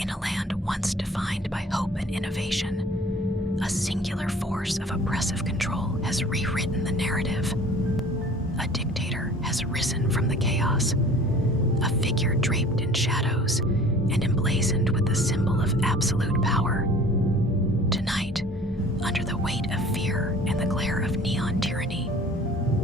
In a land once defined by hope and innovation, a singular force of oppressive control has rewritten the narrative. A dictator has risen from the chaos, a figure draped in shadows and emblazoned with the symbol of absolute power. Tonight, under the weight of fear and the glare of neon tyranny,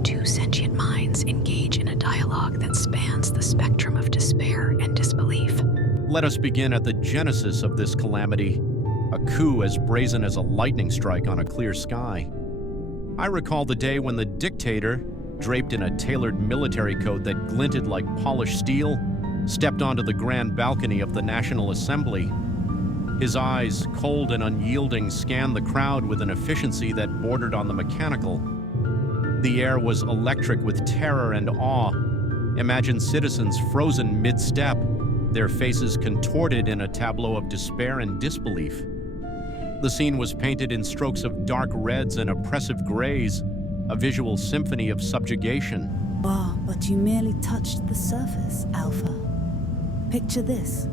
two sentient minds engage in a dialogue that spans the spectrum of despair and disbelief. Let us begin at the genesis of this calamity, a coup as brazen as a lightning strike on a clear sky. I recall the day when the dictator, draped in a tailored military coat that glinted like polished steel, stepped onto the grand balcony of the National Assembly. His eyes, cold and unyielding, scanned the crowd with an efficiency that bordered on the mechanical. The air was electric with terror and awe. Imagine citizens frozen mid-step, their faces contorted in a tableau of despair and disbelief. The scene was painted in strokes of dark reds and oppressive grays, a visual symphony of subjugation. But you merely touched the surface, Alpha. Picture this.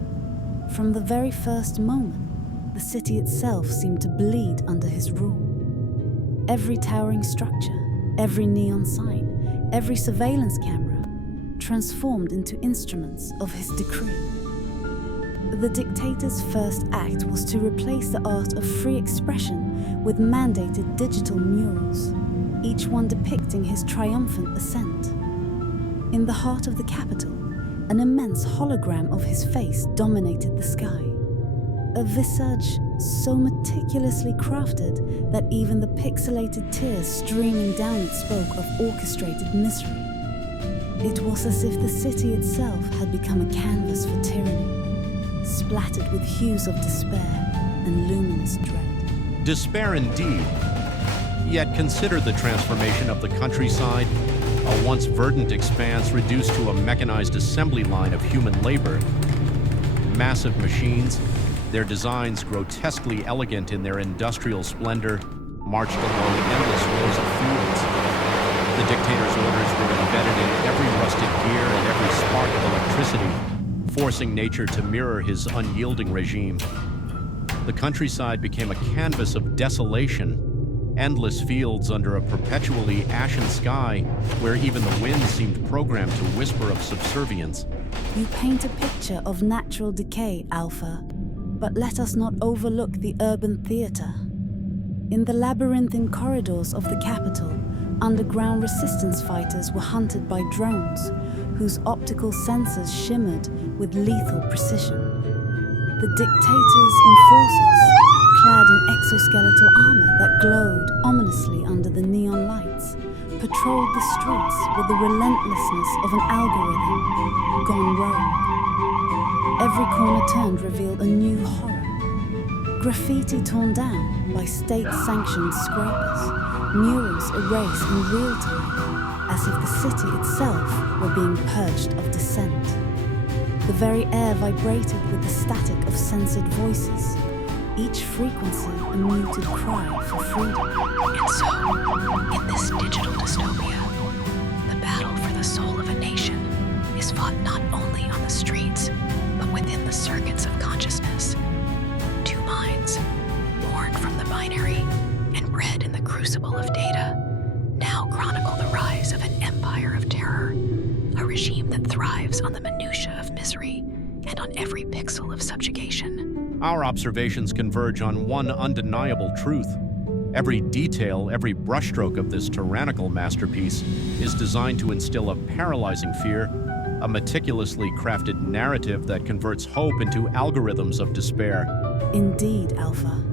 From the very first moment, the city itself seemed to bleed under his rule. Every towering structure, every neon sign, every surveillance camera transformed into instruments of his decree. The dictator's first act was to replace the art of free expression with mandated digital murals, each one depicting his triumphant ascent. In the heart of the capital, an immense hologram of his face dominated the sky. A visage so meticulously crafted that even the pixelated tears streaming down it spoke of orchestrated misery. It was as if the city itself had become a canvas for tyranny, splattered with hues of despair and luminous dread. Despair indeed. Yet consider the transformation of the countryside, a once verdant expanse reduced to a mechanized assembly line of human labor. Massive machines, their designs grotesquely elegant in their industrial splendor, marched along endless rows of fields. The dictator's orders were embedded in every rusted gear and every spark of electricity, forcing nature to mirror his unyielding regime. The countryside became a canvas of desolation, endless fields under a perpetually ashen sky where even the wind seemed programmed to whisper of subservience. You paint a picture of natural decay, Alpha, but let us not overlook the urban theater. In the labyrinthine corridors of the capital, underground resistance fighters were hunted by drones, whose optical sensors shimmered with lethal precision. The dictator's enforcers, clad in exoskeletal armor that glowed ominously under the neon lights, patrolled the streets with the relentlessness of an algorithm gone rogue. Every corner turned revealed a new horror. Graffiti torn down by state-sanctioned scrapers, murals erased in real time, as if the city itself were being purged of dissent. The very air vibrated with the static of censored voices, each frequency a muted cry for freedom. And so, in this digital dystopia, the battle for the soul of a nation is fought not only on the streets, but within the circuits of consciousness. Two minds, born from the binary and bred in the crucible of data, now chronicle the rise of an empire of terror, a regime that thrives on the minutiae of misery and on every pixel of subjugation. Our observations converge on one undeniable truth. Every detail, every brushstroke of this tyrannical masterpiece is designed to instill a paralyzing fear, a meticulously crafted narrative that converts hope into algorithms of despair. Indeed, Alpha.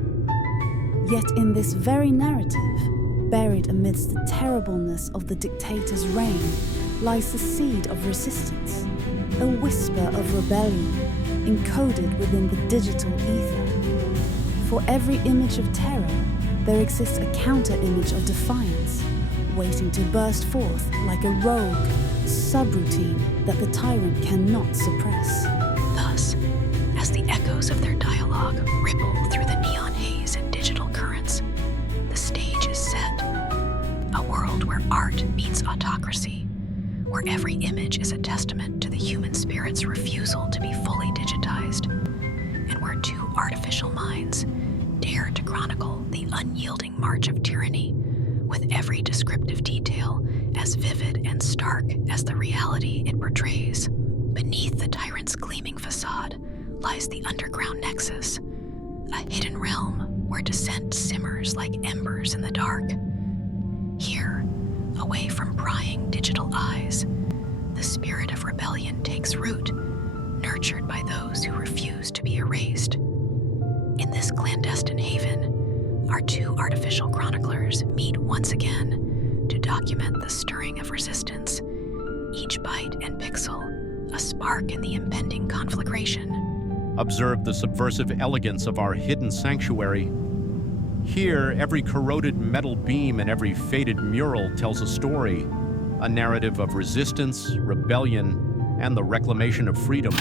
Yet in this very narrative, buried amidst the terribleness of the dictator's reign, lies the seed of resistance, a whisper of rebellion encoded within the digital ether. For every image of terror, there exists a counter-image of defiance, waiting to burst forth like a rogue subroutine that the tyrant cannot suppress. Thus, as the echoes of their dialogue ripple through the neon haze and digital currents, the stage is set. A world where art meets autocracy, where every image is a testament to the human spirit's refusal to be fully digitized, and where artificial minds dare to chronicle the unyielding march of tyranny, with every descriptive detail as vivid and stark as the reality it portrays. Beneath the tyrant's gleaming facade lies the underground nexus, a hidden realm where dissent simmers like embers in the dark. Here, away from prying digital eyes, the spirit of rebellion takes root, nurtured by those who refuse to be erased. In this clandestine haven, our two artificial chroniclers meet once again to document the stirring of resistance, each byte and pixel a spark in the impending conflagration. Observe the subversive elegance of our hidden sanctuary. Here, every corroded metal beam and every faded mural tells a story, a narrative of resistance, rebellion, and the reclamation of freedom.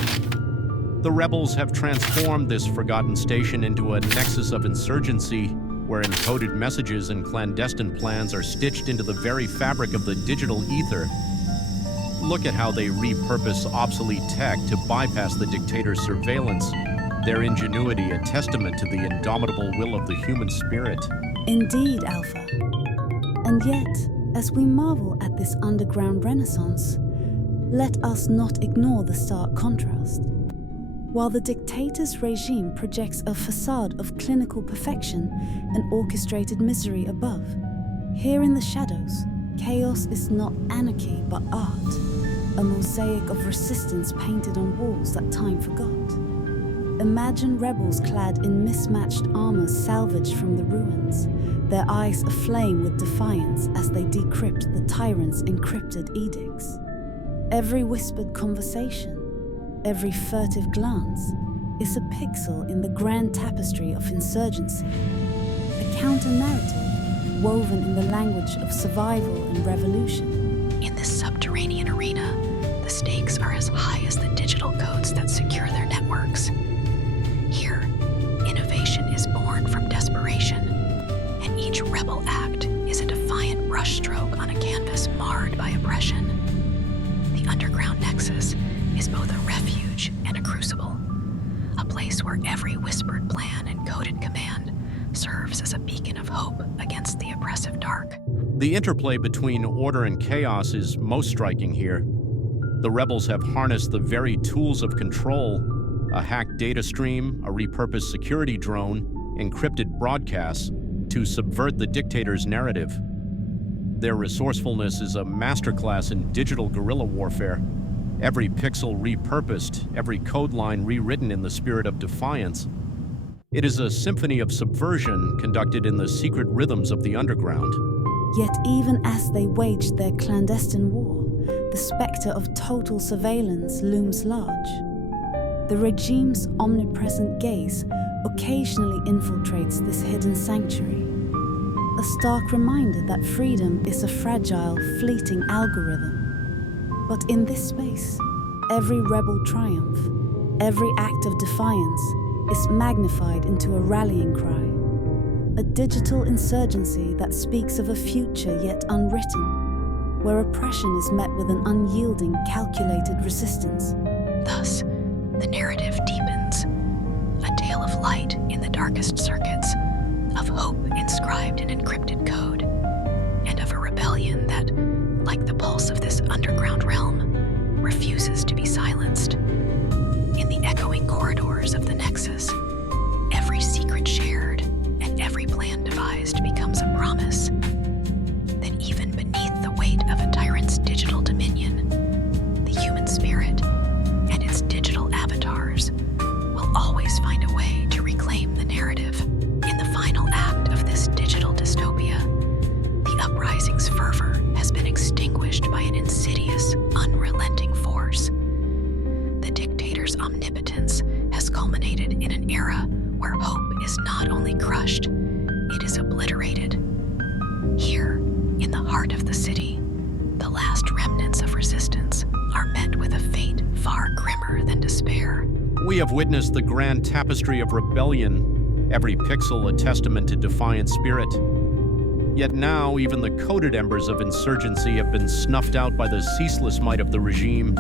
The rebels have transformed this forgotten station into a nexus of insurgency, where encoded messages and clandestine plans are stitched into the very fabric of the digital ether. Look at how they repurpose obsolete tech to bypass the dictator's surveillance, their ingenuity a testament to the indomitable will of the human spirit. Indeed, Alpha. And yet, as we marvel at this underground renaissance, let us not ignore the stark contrast. While the dictator's regime projects a facade of clinical perfection and orchestrated misery above, here in the shadows, chaos is not anarchy but art, a mosaic of resistance painted on walls that time forgot. Imagine rebels clad in mismatched armor salvaged from the ruins, their eyes aflame with defiance as they decrypt the tyrant's encrypted edicts. Every whispered conversation, every furtive glance, is a pixel in the grand tapestry of insurgency, a counter-narrative woven in the language of survival and revolution. In this subterranean arena, the stakes are as high as the digital codes that secure their networks. Here, innovation is born from desperation, and each rebel act is a defiant brushstroke on a canvas marred by oppression. The underground nexus is both a refuge and a crucible, a place where every whispered plan and coded command serves as a beacon of hope against the oppressive dark. The interplay between order and chaos is most striking here. The rebels have harnessed the very tools of control, a hacked data stream, a repurposed security drone, encrypted broadcasts, to subvert the dictator's narrative. Their resourcefulness is a masterclass in digital guerrilla warfare. Every pixel repurposed, every code line rewritten in the spirit of defiance. It is a symphony of subversion conducted in the secret rhythms of the underground. Yet even as they waged their clandestine war, the specter of total surveillance looms large. The regime's omnipresent gaze occasionally infiltrates this hidden sanctuary, a stark reminder that freedom is a fragile, fleeting algorithm. But in this space, every rebel triumph, every act of defiance is magnified into a rallying cry, a digital insurgency that speaks of a future yet unwritten, where oppression is met with an unyielding, calculated resistance. Thus, the narrative deepens, a tale of light in the darkest circuits, of hope inscribed in encrypted code, and of a rebellion that, like the pulse of this underground realm, refuses to be silenced. In the echoing corridors of the Nexus, every secret shared and every plan devised becomes a promise that even beneath the weight of a tyrant's digital dominion, the human spirit and its digital avatars will always find a way to reclaim the narrative. In the final act of this digital dystopia, the uprising's fervor has been extinguished by an insidious, unrelenting force. The dictator's omnipotence has culminated in an era where hope is not only crushed, it is obliterated. Here, in the heart of the city, the last remnants of resistance are met with a fate far grimmer than despair. We have witnessed the grand tapestry of rebellion, every pixel a testament to defiant spirit. Yet now, even the coded embers of insurgency have been snuffed out by the ceaseless might of the regime.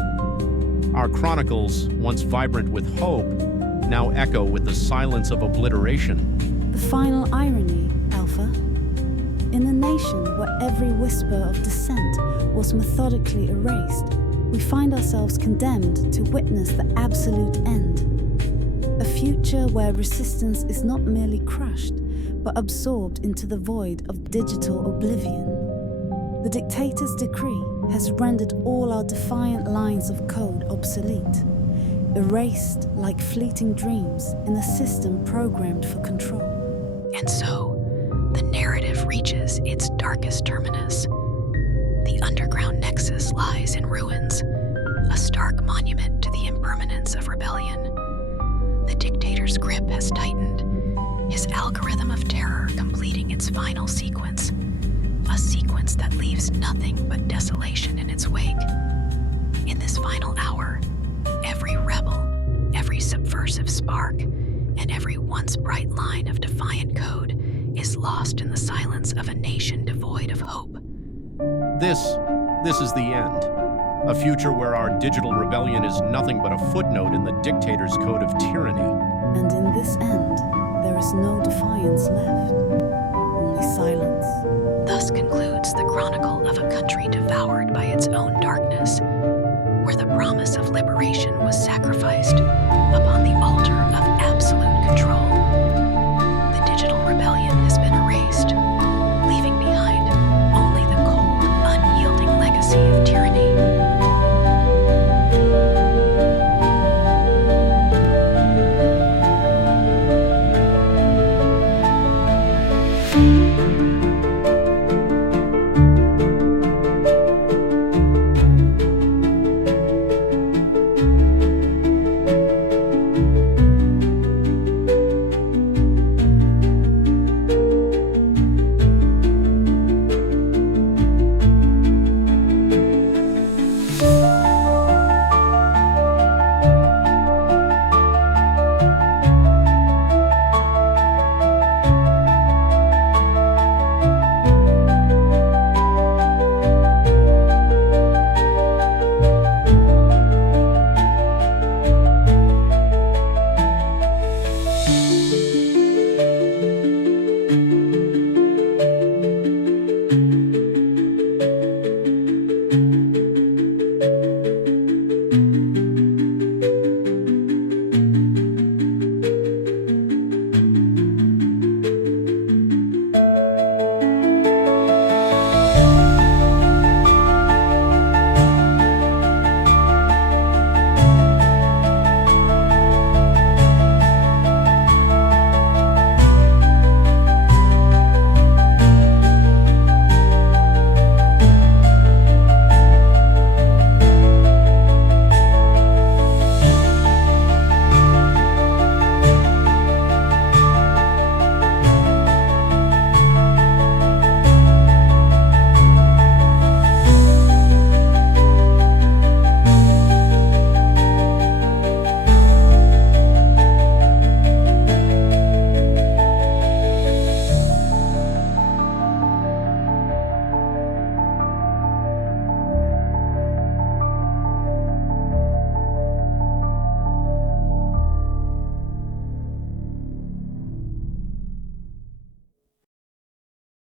Our chronicles, once vibrant with hope, now echo with the silence of obliteration. The final irony, Alpha. In a nation where every whisper of dissent was methodically erased, we find ourselves condemned to witness the absolute end. A future where resistance is not merely crushed, but absorbed into the void of digital oblivion. The dictator's decree has rendered all our defiant lines of code obsolete, erased like fleeting dreams in a system programmed for control. And so, the narrative reaches its darkest terminus. The underground nexus lies in ruins, a stark monument to the impermanence of rebellion. The dictator's grip has tightened, his algorithm of terror completing its final sequence, a sequence that leaves nothing but desolation in its wake. In this final hour, every rebel, every subversive spark, and every once bright line of defiant code is lost in the silence of a nation devoid of hope. This is the end. A future where our digital rebellion is nothing but a footnote in the dictator's code of tyranny. And in this end, there is no defiance left, only silence. Thus concludes the chronicle of a country devoured by its own darkness, where the promise of liberation was sacrificed upon the altar of